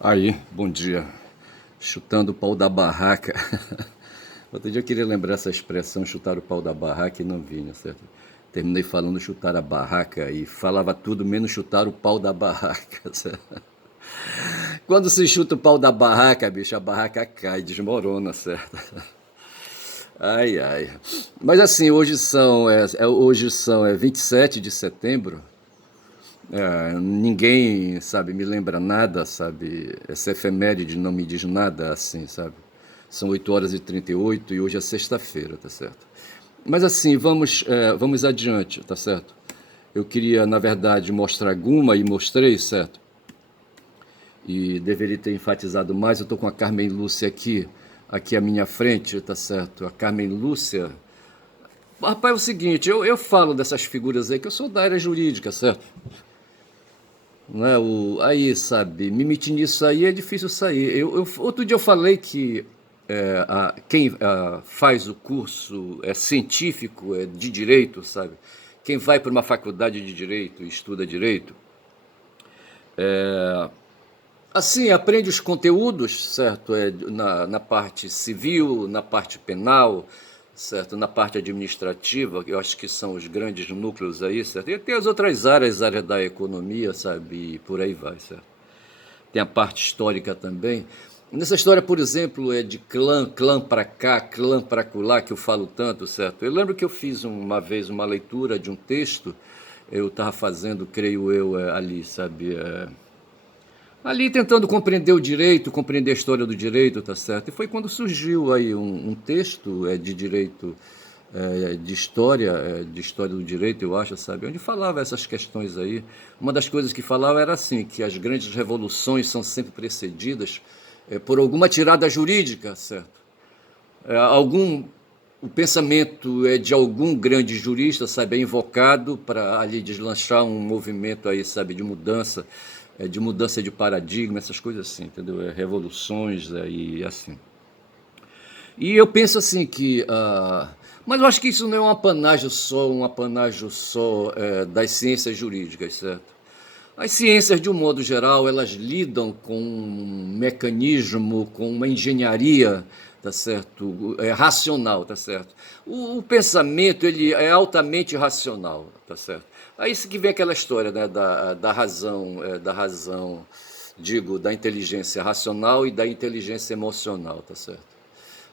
Aí, bom dia. Chutando o pau da barraca. Outro dia eu queria lembrar essa expressão, chutar o pau da barraca, e não vinha, certo? Terminei falando chutar a barraca e falava tudo menos chutar o pau da barraca. Certo? Quando se chuta o pau da barraca, bicho, a barraca cai, desmorona, certo? Ai, ai. Mas assim, hoje são 27 de setembro. Ninguém, sabe, me lembra nada, sabe? Essa efeméride não me diz nada assim, sabe? São 8h38 e hoje é sexta-feira, tá certo? Mas assim, vamos adiante, tá certo? Eu queria, na verdade, mostrar Guma e mostrei, certo? E deveria ter enfatizado mais. Eu tô com a Carmen Lúcia aqui à minha frente, tá certo? A Carmen Lúcia. Rapaz, é o seguinte, eu falo dessas figuras aí que eu sou da área jurídica, certo? Não é aí, sabe, me meter nisso aí é difícil sair. Outro dia eu falei que quem faz o curso é científico, é de direito, sabe? Quem vai para uma faculdade de direito e estuda direito, assim, aprende os conteúdos, certo? Na parte civil, na parte penal, certo? Na parte administrativa, que eu acho que são os grandes núcleos aí, certo? E tem as outras áreas, área da economia, sabe? E por aí vai, certo? Tem a parte histórica também. Nessa história, por exemplo, é de clã para cá, clã para lá, que eu falo tanto, certo? Eu lembro que eu fiz uma vez uma leitura de um texto, eu estava fazendo, creio eu, ali, sabe? Ali tentando compreender o direito, compreender a história do direito, tá certo? E foi quando surgiu aí um texto de direito, de história do direito, eu acho, sabe? Onde falava essas questões aí. Uma das coisas que falava era assim, que as grandes revoluções são sempre precedidas por alguma tirada jurídica, certo? Algum o pensamento é de algum grande jurista, sabe, é invocado para ali deslanchar um movimento aí, sabe, de mudança de paradigma, essas coisas assim, entendeu? Revoluções e assim. E eu penso assim que, mas eu acho que isso não é um apanágio só das ciências jurídicas, certo? As ciências, de um modo geral, elas lidam com um mecanismo, com uma engenharia, tá certo? Racional, tá certo? O pensamento, ele é altamente racional, tá certo? Aí isso que vem aquela história, né, da razão, digo, da inteligência racional e da inteligência emocional, tá certo?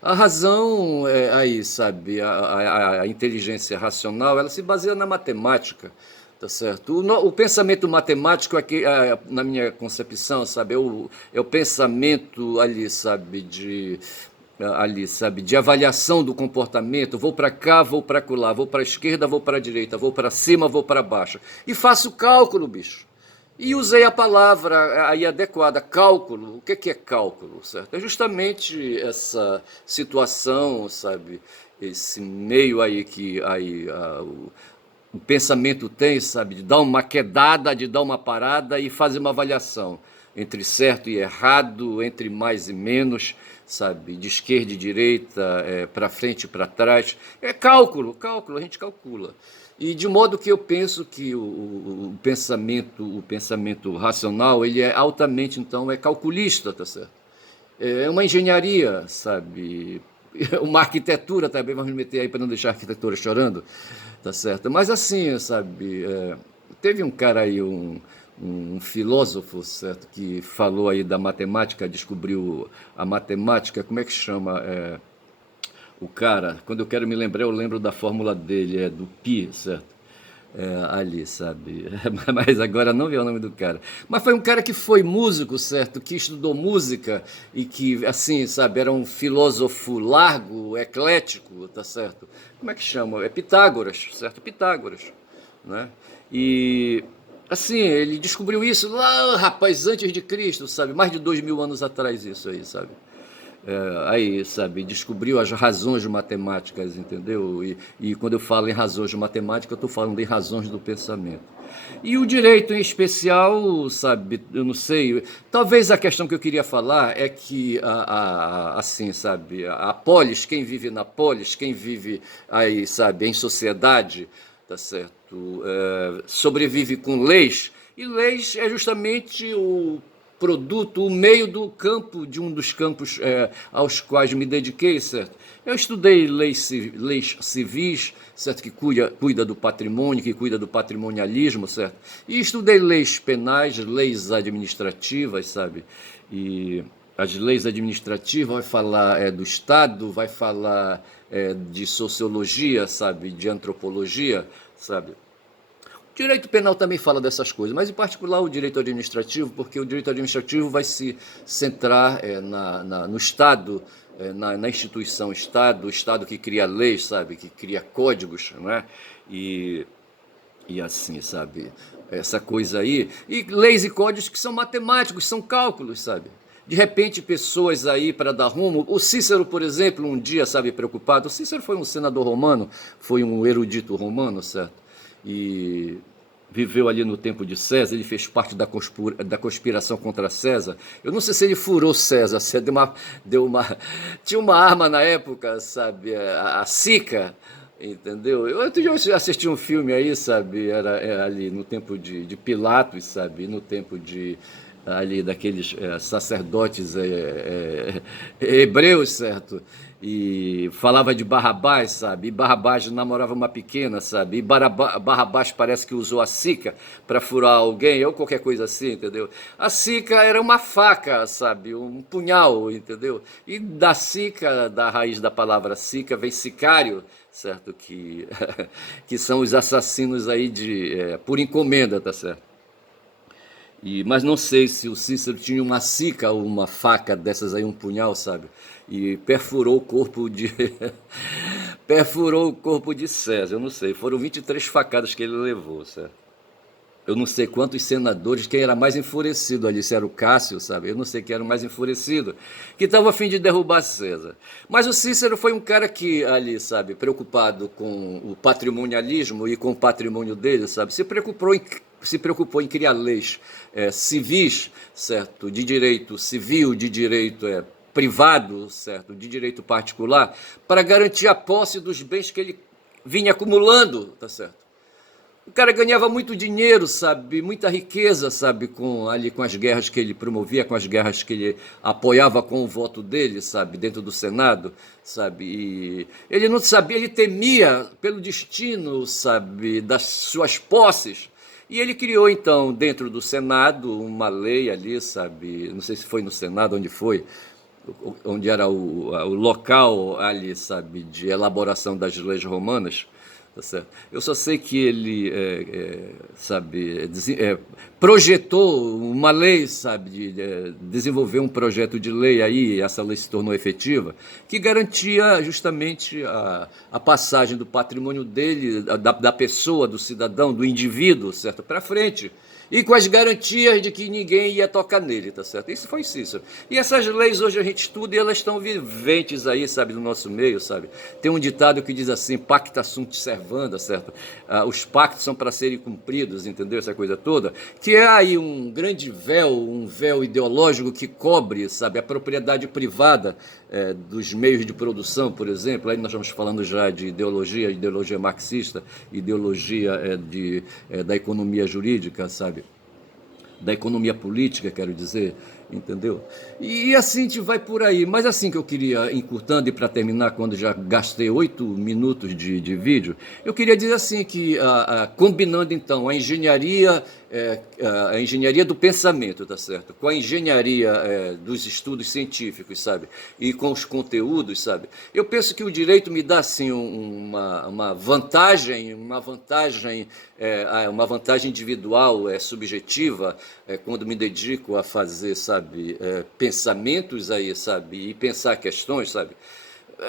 A razão, aí, sabe, a inteligência racional, ela se baseia na matemática, tá certo? O pensamento matemático, aqui, na minha concepção, sabe, é o pensamento ali, sabe, de avaliação do comportamento. Vou para cá, vou para lá, vou para a esquerda, vou para a direita, vou para cima, vou para baixo. E faço cálculo, bicho. E usei a palavra aí adequada, cálculo. O que é cálculo, certo? É justamente essa situação, sabe? Esse meio aí que o pensamento tem, sabe? De dar uma quedada, de dar uma parada e fazer uma avaliação entre certo e errado, entre mais e menos, sabe? De esquerda e direita, para frente e para trás. É cálculo, cálculo, a gente calcula. E de modo que eu penso que o pensamento racional, ele é altamente, então, calculista, tá certo? É uma engenharia, sabe? Uma arquitetura também, vamos meter aí para não deixar a arquitetura chorando, tá certo? Mas assim, sabe? Teve um cara aí, um filósofo, certo? Que falou aí da matemática, descobriu a matemática, como é que chama? O cara, quando eu quero me lembrar, eu lembro da fórmula dele, do pi, certo? Ali, sabe? Mas agora não vi o nome do cara. Mas foi um cara que foi músico, certo? Que estudou música e que, assim, sabe, era um filósofo largo, eclético, tá certo? Como é que chama? É Pitágoras, certo? Pitágoras, né? E, assim, ele descobriu isso lá, rapaz, antes de Cristo, sabe? Mais de 2000 anos atrás, isso aí, sabe? Aí, sabe, descobriu as razões matemáticas, entendeu? E quando eu falo em razões de matemática, eu estou falando em razões do pensamento. E o direito em especial, sabe, eu não sei, talvez a questão que eu queria falar é que, assim, sabe, a polis, quem vive na polis, quem vive aí, sabe, em sociedade, tá certo, sobrevive com leis, e leis é justamente produto, o meio do campo, de um dos campos aos quais me dediquei, certo? Eu estudei leis civis, certo? Que cuida do patrimônio, que cuida do patrimonialismo, certo? E estudei leis penais, leis administrativas, sabe? E as leis administrativas vai falar do Estado, vai falar de sociologia, sabe? De antropologia, sabe? O direito penal também fala dessas coisas, mas em particular o direito administrativo, porque o direito administrativo vai se centrar no Estado, na instituição Estado, o Estado que cria leis, sabe, que cria códigos, né? E, e assim, sabe, essa coisa aí. E leis e códigos que são matemáticos, são cálculos, sabe? De repente, pessoas aí para dar rumo. O Cícero, por exemplo, um dia, sabe, preocupado. O Cícero foi um senador romano, foi um erudito romano, certo? E viveu ali no tempo de César, ele fez parte da conspiração contra César. Eu não sei se ele furou César, se tinha uma arma na época, sabe, a Sica, entendeu? Eu outro dia eu assisti um filme aí, sabe, era ali no tempo de Pilatos, sabe, no tempo de ali daqueles sacerdotes hebreus, certo? E falava de Barrabás, sabe? E Barrabás namorava uma pequena, sabe? E Barrabás parece que usou a Sica para furar alguém ou qualquer coisa assim, entendeu? A Sica era uma faca, sabe? Um punhal, entendeu? E da Sica, da raiz da palavra Sica, vem sicário, certo? Que são os assassinos aí por encomenda, tá certo? Mas não sei se o Cícero tinha uma sica ou uma faca dessas aí, um punhal, sabe? E perfurou o corpo de. perfurou o corpo de César, eu não sei. Foram 23 facadas que ele levou, certo? Eu não sei quantos senadores, quem era mais enfurecido ali, se era o Cássio, sabe? Eu não sei quem era o mais enfurecido, que estava a fim de derrubar César. Mas o Cícero foi um cara que ali, sabe, preocupado com o patrimonialismo e com o patrimônio dele, sabe? Se preocupou em criar leis civis, certo? De direito civil, de direito privado, certo? De direito particular, para garantir a posse dos bens que ele vinha acumulando, tá certo? O cara ganhava muito dinheiro, sabe, muita riqueza, sabe, com as guerras que ele promovia, com as guerras que ele apoiava com o voto dele, sabe, dentro do Senado, sabe, e ele não sabia, ele temia pelo destino, sabe, das suas posses. E ele criou, então, dentro do Senado, uma lei ali, sabe, não sei se foi no Senado, onde era o local ali, sabe, de elaboração das leis romanas, tá certo? Eu só sei que ele, sabe, projetou uma lei, sabe, desenvolveu um projeto de lei aí, e essa lei se tornou efetiva, que garantia justamente a passagem do patrimônio dele, da pessoa, do cidadão, do indivíduo, certo, para frente. E com as garantias de que ninguém ia tocar nele, tá certo? Isso foi Cícero. E essas leis hoje a gente estuda e elas estão viventes aí, sabe, no nosso meio, sabe? Tem um ditado que diz assim, pacta sunt servanda, certo? Os pactos são para serem cumpridos, entendeu? Essa coisa toda. Que é aí um grande véu, um véu ideológico que cobre, sabe, a propriedade privada dos meios de produção, por exemplo. Aí nós estamos falando já de ideologia marxista, ideologia da economia jurídica, sabe? Da economia política, quero dizer, entendeu? E assim a gente vai por aí. Mas assim que eu queria, encurtando e para terminar, quando já gastei 8 minutos de vídeo, eu queria dizer assim que, combinando então a engenharia do pensamento, tá certo? Com a engenharia dos estudos científicos, sabe? E com os conteúdos, sabe? Eu penso que o direito me dá assim uma vantagem, uma vantagem individual, subjetiva, quando me dedico a fazer, sabe, pensamentos aí, sabe, e pensar questões, sabe.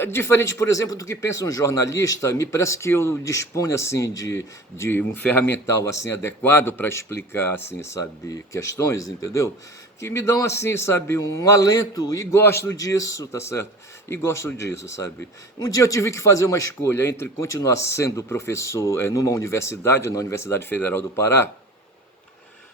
Diferente, por exemplo, do que pensa um jornalista, me parece que eu disponho assim de um ferramental assim adequado para explicar assim, sabe, questões, entendeu? Que me dão assim, sabe, um alento e gosto disso, tá certo? E gosto disso, sabe? Um dia eu tive que fazer uma escolha entre continuar sendo professor numa universidade, na Universidade Federal do Pará.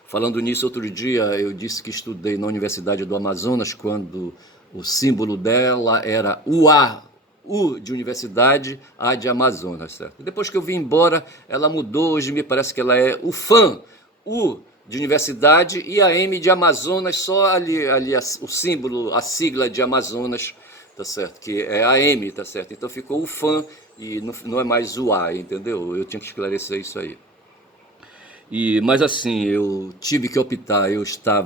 Falando nisso, outro dia eu disse que estudei na Universidade do Amazonas, quando o símbolo dela era UA, U de universidade, A de Amazonas, certo? Depois que eu vim embora, ela mudou, hoje me parece que ela é UFAM, U de universidade, e a M de Amazonas, só ali o símbolo, a sigla de Amazonas, tá certo? Que é a M, tá certo? Então ficou o FAM e não é mais o A, entendeu? Eu tinha que esclarecer isso aí. Mas assim, eu tive que optar,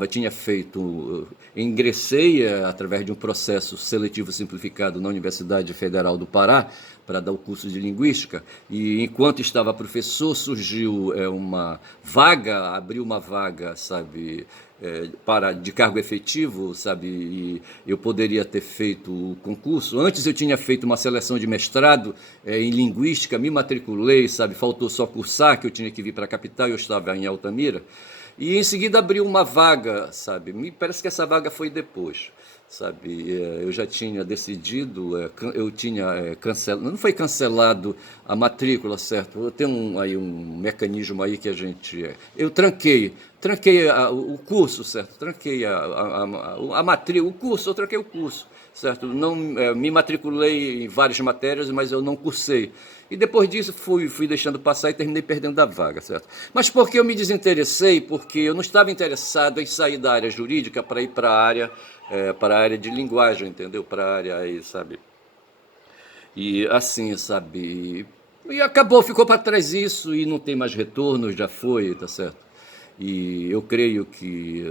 tinha feito, ingressei através de um processo seletivo simplificado na Universidade Federal do Pará para dar o curso de Linguística, e enquanto estava professor surgiu uma vaga, abriu uma vaga, sabe, de cargo efetivo, sabe, e eu poderia ter feito o concurso. Antes eu tinha feito uma seleção de mestrado em Linguística, me matriculei, sabe, faltou só cursar, que eu tinha que vir para a capital, eu estava em Altamira, e em seguida abriu uma vaga, sabe, me parece que essa vaga foi depois, sabe, eu já tinha decidido, eu tinha cancelado, não foi cancelado a matrícula, certo, tem aí um mecanismo aí que eu tranquei o curso, certo, tranquei a matrícula, o curso, eu tranquei o curso, certo, não, me matriculei em várias matérias, mas eu não cursei. E depois disso fui deixando passar e terminei perdendo a vaga, certo? Mas por que eu me desinteressei? Porque eu não estava interessado em sair da área jurídica para ir para a área de linguagem, entendeu? Para a área aí, sabe? E assim, sabe? E acabou, ficou para trás isso e não tem mais retorno, já foi, tá certo? E eu creio que,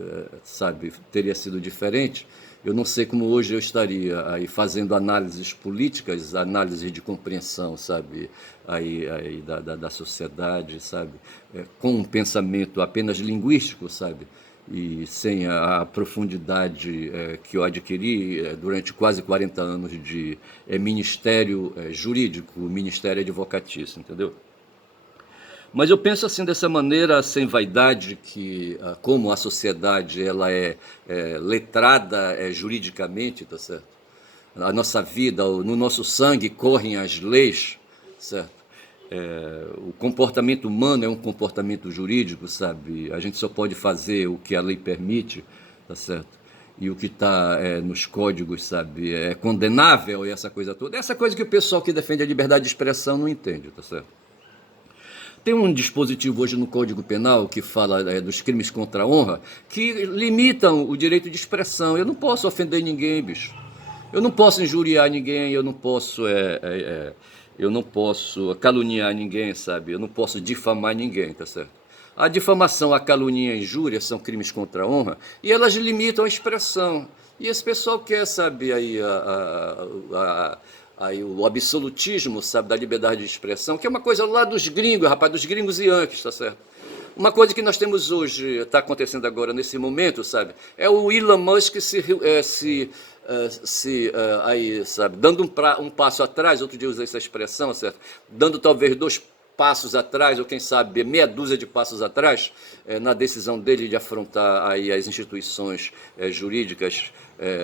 sabe, teria sido diferente. Eu não sei como hoje eu estaria aí fazendo análises políticas, análises de compreensão, sabe, aí da sociedade, sabe, com um pensamento apenas linguístico, sabe, e sem a profundidade que eu adquiri durante quase 40 anos de ministério jurídico, ministério advocatício, entendeu? Mas eu penso assim dessa maneira, sem vaidade, que como a sociedade ela é letrada juridicamente, tá certo? A nossa vida, no nosso sangue correm as leis, certo? O comportamento humano é um comportamento jurídico, sabe? A gente só pode fazer o que a lei permite, tá certo? E o que está nos códigos, sabe, é condenável e essa coisa toda. Essa coisa que o pessoal que defende a liberdade de expressão não entende, tá certo? Tem um dispositivo hoje no Código Penal que fala dos crimes contra a honra que limitam o direito de expressão. Eu não posso ofender ninguém, bicho. Eu não posso injuriar ninguém, eu não posso caluniar ninguém, sabe? Eu não posso difamar ninguém, tá certo? A difamação, a calúnia e a injúria são crimes contra a honra e elas limitam a expressão. E esse pessoal quer, sabe, aí o absolutismo, sabe, da liberdade de expressão, que é uma coisa lá dos gringos, rapaz, dos gringos e yankees, tá certo? Uma coisa que nós temos hoje, está acontecendo agora nesse momento, sabe, é o Elon Musk aí, sabe, dando um passo atrás, outro dia eu usei essa expressão, certo? Dando talvez 2 passos atrás, ou quem sabe meia dúzia de passos atrás, na decisão dele de afrontar aí as instituições jurídicas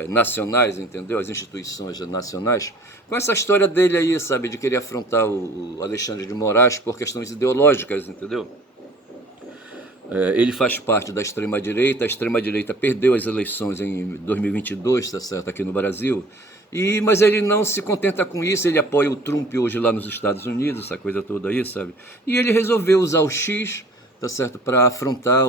nacionais, entendeu? As instituições nacionais, com essa história dele aí, sabe, de querer afrontar o Alexandre de Moraes por questões ideológicas, entendeu? Ele faz parte da extrema-direita, a extrema-direita perdeu as eleições em 2022, tá certo, aqui no Brasil, mas ele não se contenta com isso, ele apoia o Trump hoje lá nos Estados Unidos, essa coisa toda aí, sabe? E ele resolveu usar o X, tá certo, para afrontar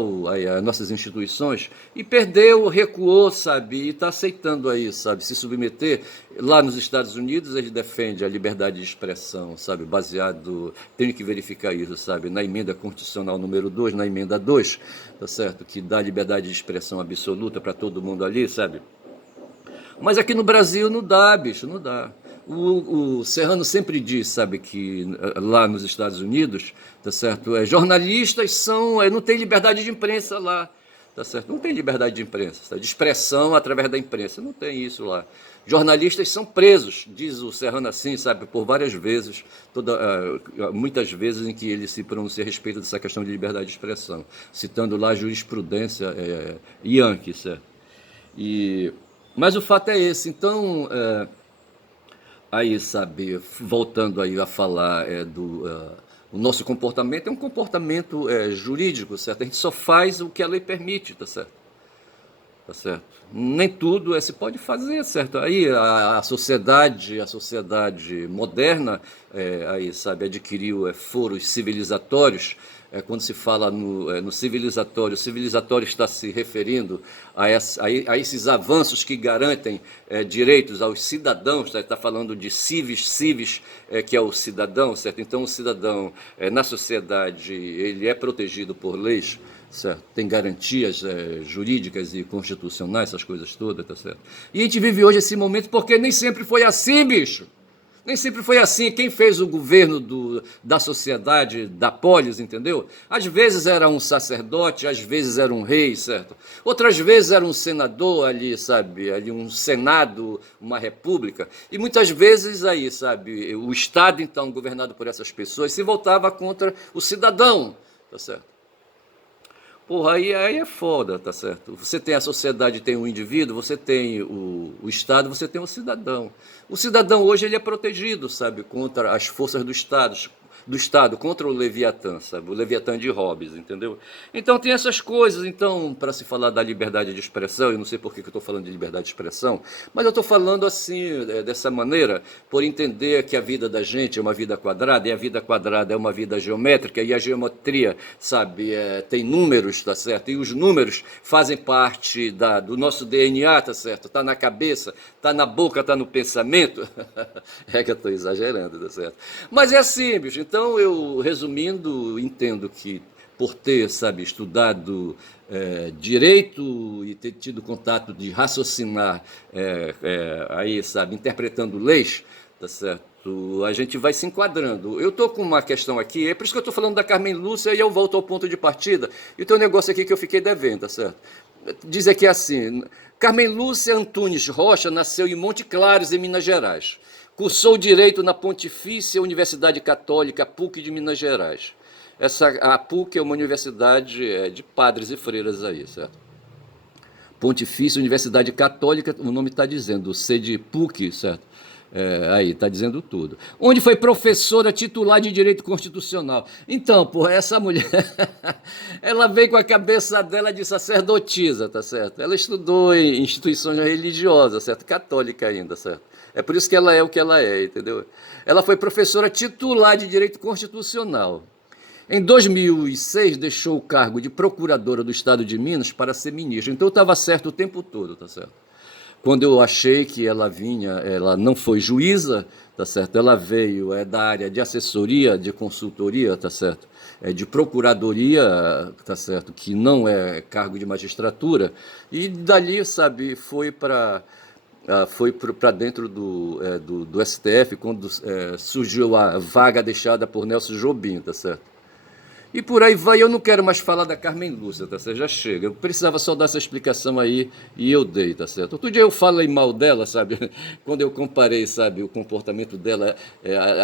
as nossas instituições e perdeu, recuou, sabe, e está aceitando aí, sabe, se submeter. Lá nos Estados Unidos ele defende a liberdade de expressão, sabe, baseado, tenho que verificar isso, sabe, na emenda constitucional número 2, na emenda 2, tá certo, que dá liberdade de expressão absoluta para todo mundo ali, sabe. Mas aqui no Brasil não dá, bicho, não dá. O Serrano sempre diz, sabe, que lá nos Estados Unidos, tá certo, jornalistas não tem liberdade de imprensa lá, tá certo? Não tem liberdade de imprensa, tá? De expressão através da imprensa, não tem isso lá. Jornalistas são presos, diz o Serrano assim, sabe, por várias vezes, muitas vezes em que ele se pronuncia a respeito dessa questão de liberdade de expressão, citando lá a jurisprudência Yankee, certo? Mas o fato é esse, então, aí, sabe, voltando aí a falar o nosso comportamento é um comportamento jurídico, certo? A gente só faz o que a lei permite, tá certo? Tá certo? Nem tudo se pode fazer, certo? Aí a sociedade moderna, aí, sabe, adquiriu foros civilizatórios quando se fala no civilizatório, o civilizatório está se referindo a esses avanços que garantem direitos aos cidadãos, está falando de civis, que é o cidadão, certo? Então, o cidadão, na sociedade, ele é protegido por leis, certo? Tem garantias jurídicas e constitucionais, essas coisas todas, tá certo? E a gente vive hoje esse momento porque nem sempre foi assim, bicho. Nem sempre foi assim. Quem fez o governo da sociedade, da polis, entendeu? Às vezes era um sacerdote, às vezes era um rei, certo? Outras vezes era um senador ali, sabe? Ali um senado, uma república. E muitas vezes aí, sabe? O Estado, então, governado por essas pessoas, se voltava contra o cidadão, tá certo? Porra, aí é foda, tá certo? Você tem a sociedade, tem o indivíduo, você tem o Estado, você tem o cidadão. O cidadão hoje ele é protegido, sabe, contra as forças do Estado, contra o Leviatã, sabe, o Leviatã de Hobbes, entendeu? Então tem essas coisas, então, para se falar da liberdade de expressão, eu não sei por que eu estou falando de liberdade de expressão, mas eu estou falando assim, dessa maneira, por entender que a vida da gente é uma vida quadrada, e a vida quadrada é uma vida geométrica, e a geometria, sabe, tem números, tá certo? E os números fazem parte do nosso DNA, tá certo? Tá na cabeça, tá na boca, tá no pensamento. É que eu estou exagerando, tá certo? Mas é assim, bicho. Então, eu, resumindo, entendo que por ter, sabe, estudado direito e ter tido contato de raciocinar aí, sabe, interpretando leis, tá certo? A gente vai se enquadrando. Eu estou com uma questão aqui, é por isso que eu estou falando da Carmen Lúcia e eu volto ao ponto de partida. E tem um negócio aqui que eu fiquei devendo, tá certo? Diz aqui assim: Carmen Lúcia Antunes Rocha nasceu em Monte Claros, em Minas Gerais. Cursou Direito na Pontifícia Universidade Católica, PUC de Minas Gerais. A PUC é uma universidade de padres e freiras aí, certo? Pontifícia Universidade Católica, o nome está dizendo, C de PUC, certo? Aí, está dizendo tudo. Onde foi professora titular de Direito Constitucional. Então, porra, essa mulher, ela veio com a cabeça dela de sacerdotisa, tá certo? Ela estudou em instituições religiosas, certo? Católica ainda, certo? É por isso que ela é o que ela é, entendeu? Ela foi professora titular de Direito Constitucional. Em 2006, deixou o cargo de procuradora do Estado de Minas para ser ministra. Então, eu estava certo o tempo todo, tá certo? Quando eu achei que ela vinha, ela não foi juíza, tá certo? Ela veio da área de assessoria, de consultoria, tá certo? De procuradoria, tá certo? Que não é cargo de magistratura. E dali, sabe, foi para dentro do STF, quando surgiu a vaga deixada por Nelson Jobim, tá certo? E por aí vai, eu não quero mais falar da Carmen Lúcia, tá certo? Já chega. Eu precisava só dar essa explicação aí e eu dei, tá certo? Outro dia eu falei mal dela, sabe? Quando eu comparei, sabe, o comportamento dela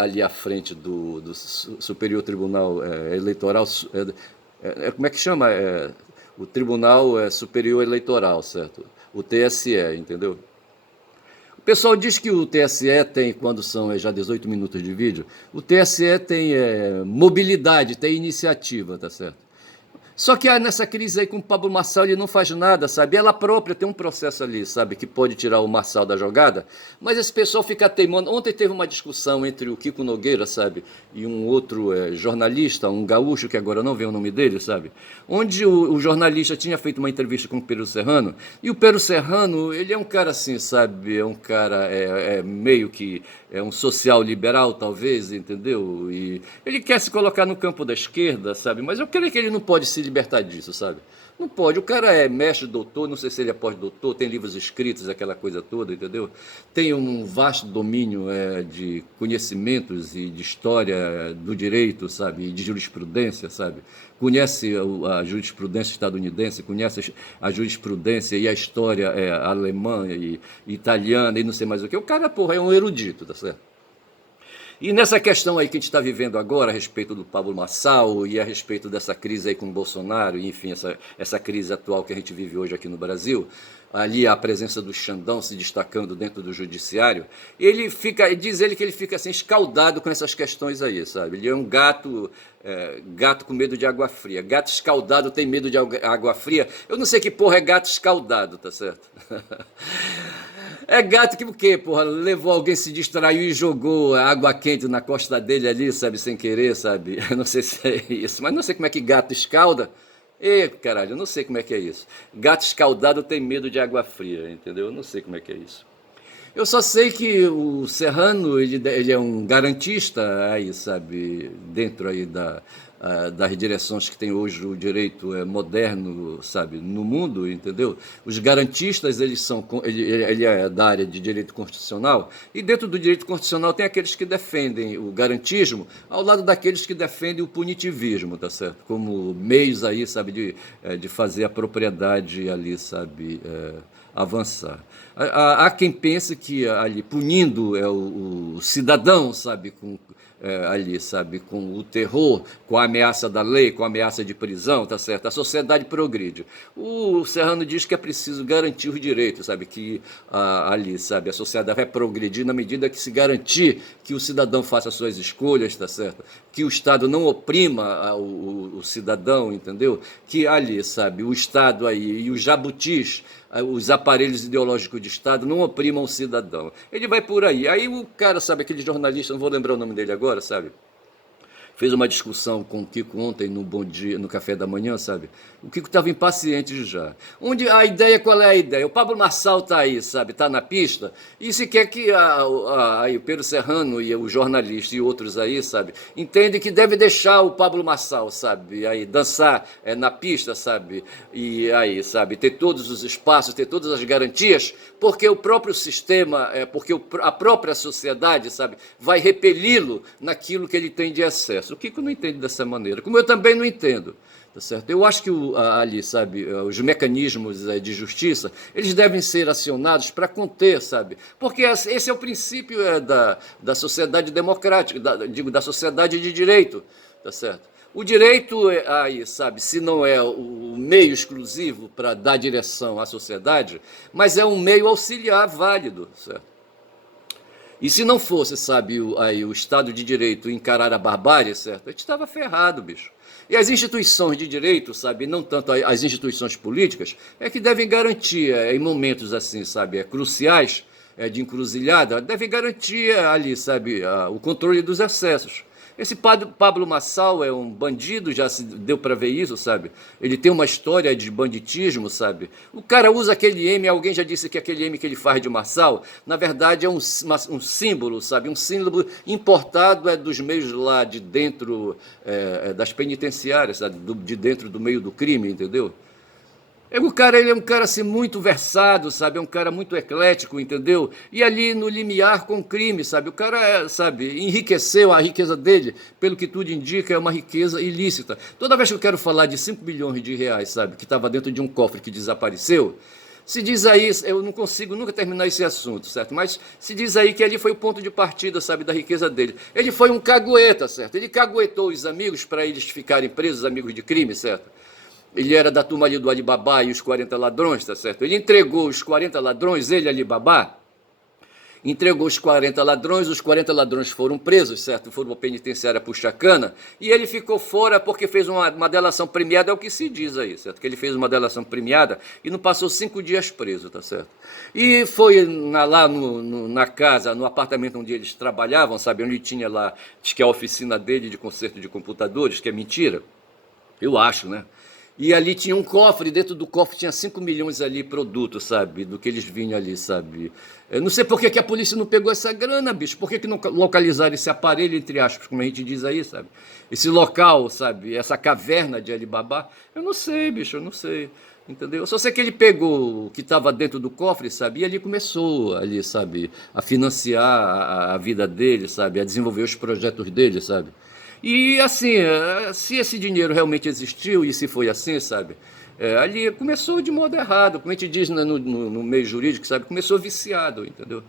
ali à frente do Superior Tribunal Eleitoral, como é que chama? O Tribunal Superior Eleitoral, certo? O TSE, entendeu? O pessoal diz que o TSE tem, quando são já 18 minutos de vídeo, o TSE tem mobilidade, tem iniciativa, tá certo? Só que nessa crise aí com o Pablo Marçal ele não faz nada, sabe? Ela própria tem um processo ali, sabe? Que pode tirar o Marçal da jogada, mas esse pessoal fica teimando. Ontem teve uma discussão entre o Kiko Nogueira, sabe? E um outro jornalista, um gaúcho, que agora não vem o nome dele, sabe? Onde o jornalista tinha feito uma entrevista com o Pero Serrano, e o Pero Serrano, ele é um cara assim, sabe? É um cara meio que um social liberal, talvez, entendeu? E ele quer se colocar no campo da esquerda, sabe? Mas eu creio que ele não pode se libertar disso, sabe? Não pode. O cara é mestre, doutor, não sei se ele é pós-doutor, tem livros escritos, aquela coisa toda, entendeu? Tem um vasto domínio de conhecimentos e de história do direito, sabe? E de jurisprudência, sabe? Conhece a jurisprudência estadunidense, conhece a jurisprudência e a história alemã e italiana e não sei mais o que. O cara, porra, é um erudito, tá certo? E nessa questão aí que a gente está vivendo agora, a respeito do Pablo Marçal e a respeito dessa crise aí com o Bolsonaro, e, enfim, essa crise atual que a gente vive hoje aqui no Brasil, ali a presença do Xandão se destacando dentro do judiciário, diz ele que ele fica assim escaldado com essas questões aí, sabe? Ele é um gato com medo de água fria. Gato escaldado tem medo de água fria. Eu não sei que porra é gato escaldado, tá certo? É gato que o quê, porra? Levou alguém, se distraiu e jogou água quente na costa dele ali, sabe, sem querer, sabe? Eu não sei se é isso, mas não sei como é que gato escalda. Ê, caralho, eu não sei como é que é isso. Gato escaldado tem medo de água fria, entendeu? Eu não sei como é que é isso. Eu só sei que o Serrano, ele é um garantista aí, sabe, dentro aí das direções que tem hoje o direito moderno, sabe, no mundo, entendeu? Os garantistas, eles são, ele é da área de direito constitucional, e dentro do direito constitucional tem aqueles que defendem o garantismo, ao lado daqueles que defendem o punitivismo, tá certo? Como meios aí, sabe, de fazer a propriedade ali, sabe, avançar. Há quem pense que ali punindo o cidadão, sabe, ali, sabe, com o terror, com a ameaça da lei, com a ameaça de prisão, tá certo? A sociedade progride. O Serrano diz que é preciso garantir os direitos, sabe, que ali, sabe, a sociedade vai progredir na medida que se garantir que o cidadão faça suas escolhas, tá certo? Que o Estado não oprima o cidadão, entendeu? Que ali, sabe, o Estado aí e os jabutis, os aparelhos ideológicos de Estado não oprimam o cidadão. Ele vai por aí. Aí o cara, sabe, aquele jornalista, não vou lembrar o nome dele agora, sabe? Fez uma discussão com o Kiko ontem no Bom Dia, no café da manhã, sabe? O Kiko estava impaciente já. Onde a ideia, qual é a ideia? O Pablo Marçal está aí, sabe? Está na pista. E se quer que o Pedro Serrano e o jornalista e outros aí, sabe? Entendem que deve deixar o Pablo Marçal, sabe? Aí dançar na pista, sabe? E aí, sabe? Ter todos os espaços, ter todas as garantias, porque o próprio sistema, porque a própria sociedade, sabe? Vai repeli-lo naquilo que ele tem de excesso. O Kiko não entende dessa maneira, como eu também não entendo, tá certo? Eu acho que ali, sabe, os mecanismos de justiça, eles devem ser acionados para conter, sabe? Porque esse é o princípio da sociedade democrática, digo, da sociedade de direito, tá certo? O direito, aí, sabe, se não é o meio exclusivo para dar direção à sociedade, mas é um meio auxiliar válido, certo? E se não fosse, sabe, o Estado de Direito encarar a barbárie, certo? A gente estava ferrado, bicho. E as instituições de direito, sabe, não tanto as instituições políticas, é que devem garantir, em momentos assim, sabe, cruciais, de encruzilhada, devem garantir ali, sabe, o controle dos excessos. Esse Pablo Marçal é um bandido, já se deu para ver isso, sabe? Ele tem uma história de banditismo, sabe? O cara usa aquele M, alguém já disse que aquele M que ele faz de Marçal, na verdade é um símbolo, sabe? Um símbolo importado dos meios lá de dentro das penitenciárias, sabe? De dentro do meio do crime, entendeu? O cara, ele é um cara assim muito versado, sabe? É um cara muito eclético, entendeu? E ali no limiar com o crime, sabe? O cara, sabe, enriqueceu, a riqueza dele, pelo que tudo indica, é uma riqueza ilícita. Toda vez que eu quero falar de 5 bilhões de reais, sabe, que estava dentro de um cofre que desapareceu, se diz aí, eu não consigo nunca terminar esse assunto, certo? Mas se diz aí que ali foi o ponto de partida, sabe, da riqueza dele. Ele foi um cagueta, certo? Ele caguetou os amigos para eles ficarem presos, amigos de crime, certo? Ele era da turma ali do Alibaba e os 40 ladrões, tá certo? Ele entregou os 40 ladrões, ele, Alibaba, entregou os 40 ladrões foram presos, certo? Foram para a penitenciária por chacana, e ele ficou fora porque fez uma delação premiada, é o que se diz aí, certo? Que ele fez uma delação premiada e não passou 5 dias preso, tá certo? E foi lá na casa, no apartamento onde eles trabalhavam, sabe? Onde tinha lá, diz que é a oficina dele de conserto de computadores, que é mentira, eu acho, né? E ali tinha um cofre, dentro do cofre tinha 5 milhões ali produtos, sabe? Do que eles vinham ali, sabe? Eu não sei por que a polícia não pegou essa grana, bicho. Por que não localizaram esse aparelho, entre aspas, como a gente diz aí, sabe? Esse local, sabe? Essa caverna de Alibaba. Eu não sei, bicho, eu não sei. Entendeu? Eu só sei que ele pegou o que estava dentro do cofre, sabe? E ele começou ali, sabe? A financiar a vida dele, sabe? A desenvolver os projetos dele, sabe? E assim, se esse dinheiro realmente existiu e se foi assim, sabe? Ali começou de modo errado, como a gente diz no meio jurídico, sabe? Começou viciado, entendeu?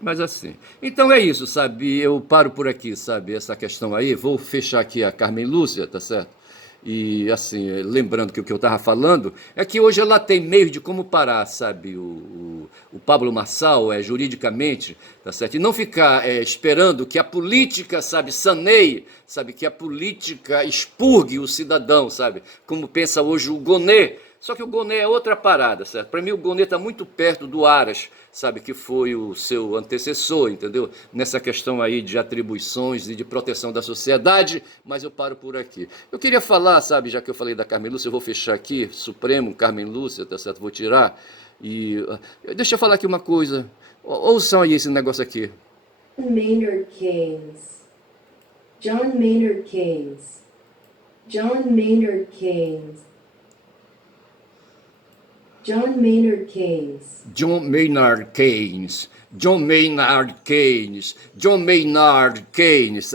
Mas assim. Então é isso, sabe? Eu paro por aqui, sabe? Essa questão aí. Vou fechar aqui a Carmen Lúcia, tá certo? E assim, lembrando que o que eu estava falando é que hoje ela tem meios de como parar, sabe, o Pablo Marçal, juridicamente, tá certo? E não ficar esperando que a política, sabe, saneie, sabe, que a política expurgue o cidadão, sabe? Como pensa hoje o Gonê, Só que o Gonê é outra parada, certo? Para mim o Gonê está muito perto do Aras, sabe, que foi o seu antecessor, entendeu? Nessa questão aí de atribuições e de proteção da sociedade, mas eu paro por aqui. Eu queria falar, sabe, já que eu falei da Carmen Lúcia, eu vou fechar aqui, Supremo, Carmen Lúcia, tá certo? Vou tirar. E deixa eu falar aqui uma coisa. Ouçam aí esse negócio aqui. Maynard Keynes. John Maynard Keynes. John Maynard Keynes. John Maynard Keynes. John Maynard Keynes. John Maynard Keynes. John Maynard Keynes.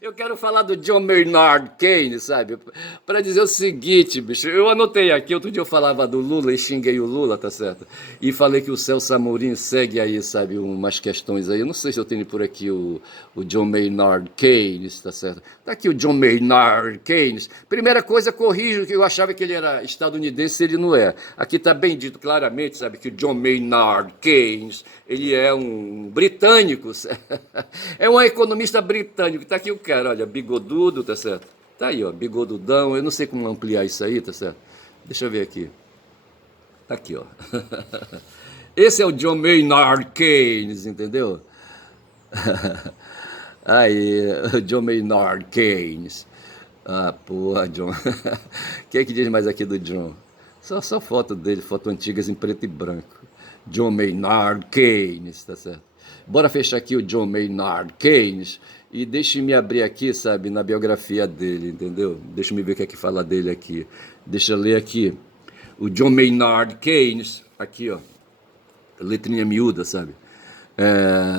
Eu quero falar do John Maynard Keynes, sabe? Para dizer o seguinte, bicho. Eu anotei aqui, outro dia eu falava do Lula e xinguei o Lula, tá certo? E falei que o Celso Amorim segue aí, sabe, umas questões aí. Eu não sei se eu tenho por aqui o John Maynard Keynes, tá certo? Tá aqui o John Maynard Keynes. Primeira coisa, corrijo que eu achava que ele era estadunidense, ele não é. Aqui tá bem dito claramente, sabe, que o John Maynard Keynes, ele é um britânico, é um economista britânico. Tá aqui o cara, olha, bigodudo, tá certo? Tá aí, ó, bigodudão. Eu não sei como ampliar isso aí, tá certo? Deixa eu ver aqui. Tá aqui, ó. Esse é o John Maynard Keynes, entendeu? Aí, o John Maynard Keynes. Ah, porra, John. O que é que diz mais aqui do John? Só foto dele, foto antigas em preto e branco. John Maynard Keynes, tá certo? Bora fechar aqui o John Maynard Keynes e deixe-me abrir aqui, sabe, na biografia dele, entendeu? Deixa-me ver o que é que fala dele aqui. Deixa eu ler aqui. O John Maynard Keynes, aqui, ó, letrinha miúda, sabe?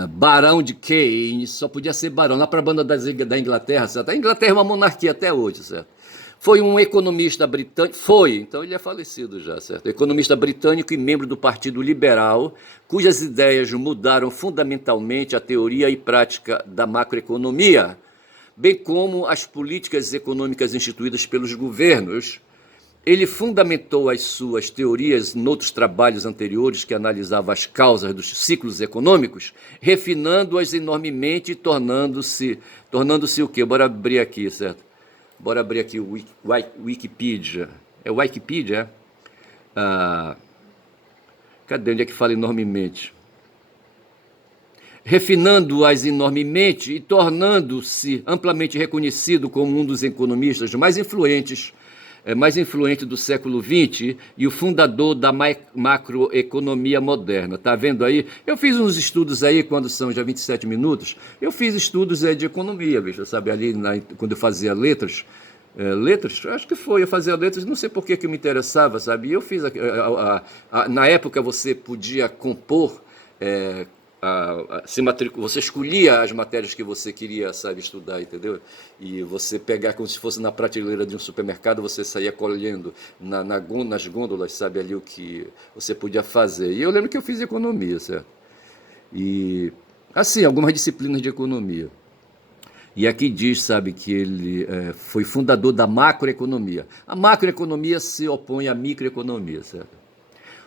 Barão de Keynes, só podia ser barão, lá para a banda da Inglaterra, certo? A Inglaterra é uma monarquia até hoje, certo? Foi um economista britânico, então ele é falecido já, certo? Economista britânico e membro do Partido Liberal, cujas ideias mudaram fundamentalmente a teoria e prática da macroeconomia, bem como as políticas econômicas instituídas pelos governos. Ele fundamentou as suas teorias noutros trabalhos anteriores que analisavam as causas dos ciclos econômicos, refinando-as enormemente e tornando-se o quê? Bora abrir aqui, certo? Bora abrir aqui o Wikipedia. É o Wikipedia, é? Cadê? Onde é que fala enormemente? Refinando-as enormemente e tornando-se amplamente reconhecido como um dos economistas mais influente do século XX e o fundador da macroeconomia moderna. Tá vendo aí? Eu fiz uns estudos aí, quando são já 27 minutos, eu fiz estudos de economia, bicho, sabe, ali quando eu fazia letras, acho que foi, eu fazia letras, não sei por que me interessava, sabe, e eu fiz, na época você podia compor, você escolhia as matérias que você queria, sabe, estudar, entendeu? E você pegar como se fosse na prateleira de um supermercado, você saía colhendo nas gôndolas, sabe, ali o que você podia fazer. E eu lembro que eu fiz economia, certo? E, assim, algumas disciplinas de economia. E aqui diz, sabe, que ele foi fundador da macroeconomia. A macroeconomia se opõe à microeconomia, certo?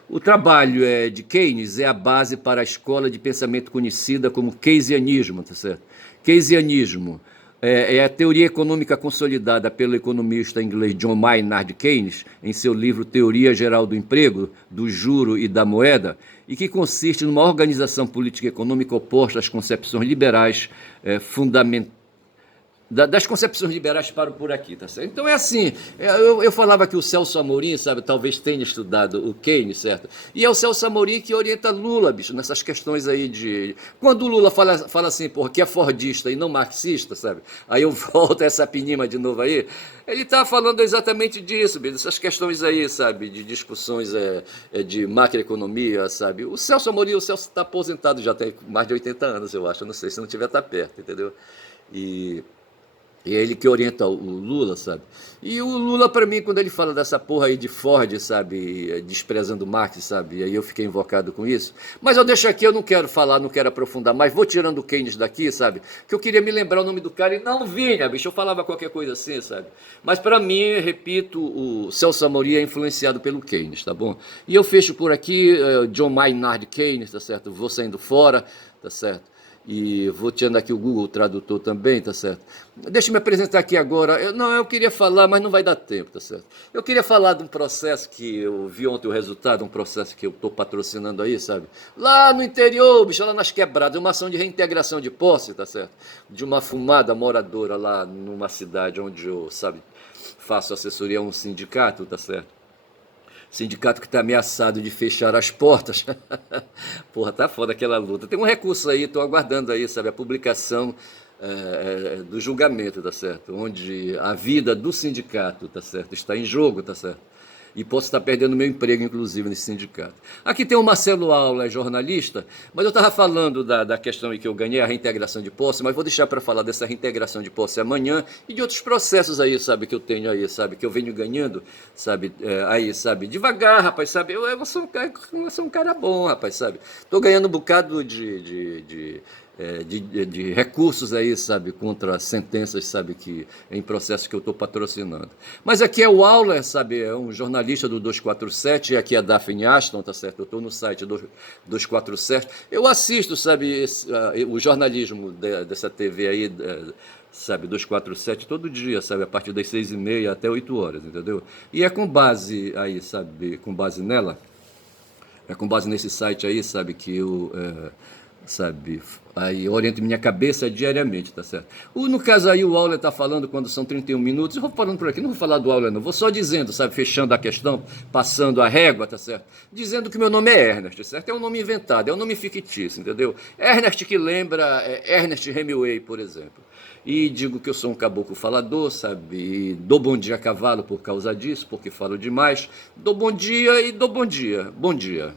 O trabalho de Keynes é a base para a escola de pensamento conhecida como keynesianismo, tá certo? Keynesianismo é a teoria econômica consolidada pelo economista inglês John Maynard Keynes em seu livro Teoria Geral do Emprego, do Juro e da Moeda, e que consiste numa organização política e econômica oposta às concepções liberais fundamentais. Das concepções liberais param por aqui, tá certo? Então é assim, eu falava que o Celso Amorim, sabe, talvez tenha estudado o Keynes, certo? E é o Celso Amorim que orienta Lula, bicho, nessas questões aí de... Quando o Lula fala assim, porra, que é fordista e não marxista, sabe? Aí eu volto a essa pinima de novo aí, ele tá falando exatamente disso, bicho, dessas questões aí, sabe, de discussões de macroeconomia, sabe? O Celso Amorim, o Celso tá aposentado já tem mais de 80 anos, eu acho, eu não sei, se não tiver tá perto, entendeu? E é ele que orienta o Lula, sabe? E o Lula, para mim, quando ele fala dessa porra aí de Ford, sabe? Desprezando Marx, sabe? E aí eu fiquei invocado com isso. Mas eu deixo aqui, eu não quero falar, não quero aprofundar mais. Vou tirando o Keynes daqui, sabe? Que eu queria me lembrar o nome do cara e não vinha, bicho. Eu falava qualquer coisa assim, sabe? Mas para mim, repito, o Celso Amorim é influenciado pelo Keynes, tá bom? E eu fecho por aqui, John Maynard Keynes, tá certo? Vou saindo fora, tá certo? E vou tirando aqui o Google Tradutor também, tá certo? Deixa eu me apresentar aqui agora. Eu queria falar, mas não vai dar tempo, tá certo? Eu queria falar de um processo que eu vi ontem o resultado, um processo que eu estou patrocinando aí, sabe? Lá no interior, bicho, lá nas quebradas, uma ação de reintegração de posse, tá certo? De uma fumada moradora lá numa cidade onde eu, sabe, faço assessoria a um sindicato, tá certo? Sindicato que está ameaçado de fechar as portas. Porra, tá foda aquela luta. Tem um recurso aí, estou aguardando aí, sabe, a publicação do julgamento, tá certo? Onde a vida do sindicato, tá certo, está em jogo, tá certo? E posso estar perdendo meu emprego, inclusive, nesse sindicato. Aqui tem o Marcelo Aula, é jornalista, mas eu estava falando da questão aí que eu ganhei, a reintegração de posse, mas vou deixar para falar dessa reintegração de posse amanhã e de outros processos aí, sabe, que eu tenho aí, sabe, que eu venho ganhando, sabe, aí, sabe, devagar, rapaz, sabe, eu sou um cara bom, rapaz, sabe. Estou ganhando um bocado de recursos aí, sabe, contra sentenças, sabe, que em processos que eu estou patrocinando. Mas aqui é o Auler, sabe, é um jornalista do 247, e aqui é a Daphne Ashton, tá certo? Eu estou no site do 247. Eu assisto, sabe, o jornalismo dessa TV aí, sabe, 247 todo dia, sabe, a partir das 6h30 até 8 horas, entendeu? E é com base aí, sabe, com base nela, é com base nesse site aí, sabe, que eu, sabe, aí oriento minha cabeça diariamente, tá certo? No caso aí, o Auler tá falando quando são 31 minutos, eu vou falando por aqui, não vou falar do Auler não, vou só dizendo, sabe, fechando a questão, passando a régua, tá certo? Dizendo que meu nome é Ernest, certo? É um nome inventado, é um nome fictício, entendeu? Ernest que lembra Ernest Hemingway, por exemplo. E digo que eu sou um caboclo falador, sabe? E dou bom dia a cavalo por causa disso, porque falo demais. Dou bom dia e dou bom dia. Bom dia.